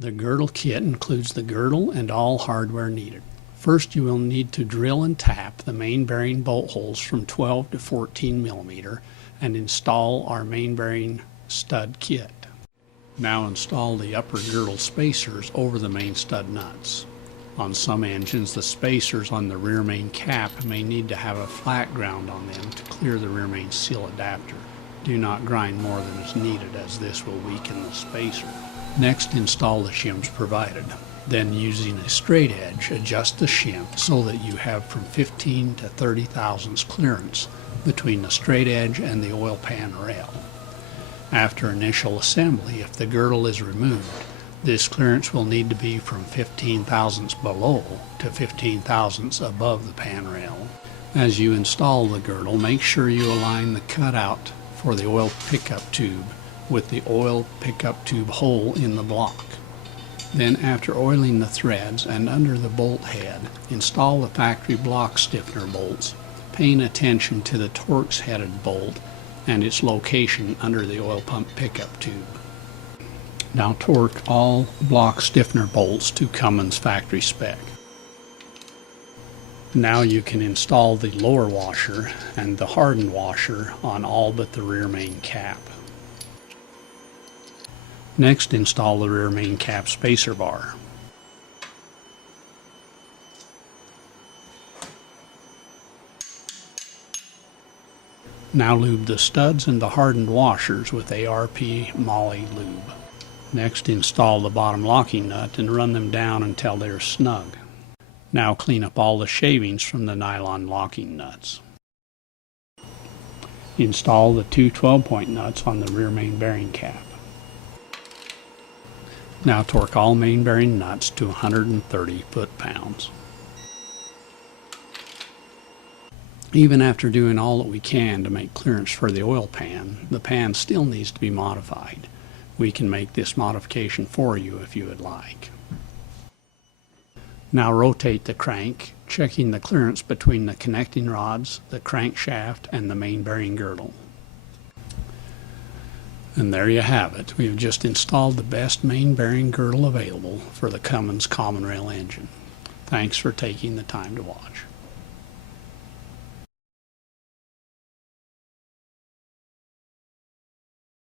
The girdle kit includes the girdle and all hardware needed. First, you will need to drill and tap the main bearing bolt holes from 12 to 14 millimeter and install our main bearing stud kit. Now install the upper girdle spacers over the main stud nuts. On some engines, the spacers on the rear main cap may need to have a flat ground on them to clear the rear main seal adapter. Do not grind more than is needed, as this will weaken the spacer. Next, install the shims provided. Then, using a straight edge, adjust the shim so that you have from 15 to 30 thousandths clearance between the straight edge and the oil pan rail. After initial assembly, if the girdle is removed, this clearance will need to be from 15 thousandths below to 15 thousandths above the pan rail. As you install the girdle, make sure you align the cutout for the oil pickup tube with the oil pickup tube hole in the block. Then, after oiling the threads and under the bolt head, install the factory block stiffener bolts, paying attention to the Torx headed bolt and its location under the oil pump pickup tube. Now torque all block stiffener bolts to Cummins factory spec. Now you can install the lower washer and the hardened washer on all but the rear main cap. Next, install the rear main cap spacer bar. Now lube the studs and the hardened washers with ARP Moly lube. Next, install the bottom locking nut and run them down until they are snug. Now clean up all the shavings from the nylon locking nuts. Install the two 12-point nuts on the rear main bearing cap. Now torque all main bearing nuts to 130 foot-pounds. Even after doing all that we can to make clearance for the oil pan, the pan still needs to be modified. We can make this modification for you if you would like. Now rotate the crank, checking the clearance between the connecting rods, the crankshaft, and the main bearing girdle. And there you have it. We have just installed the best main bearing girdle available for the Cummins common rail engine. Thanks for taking the time to watch.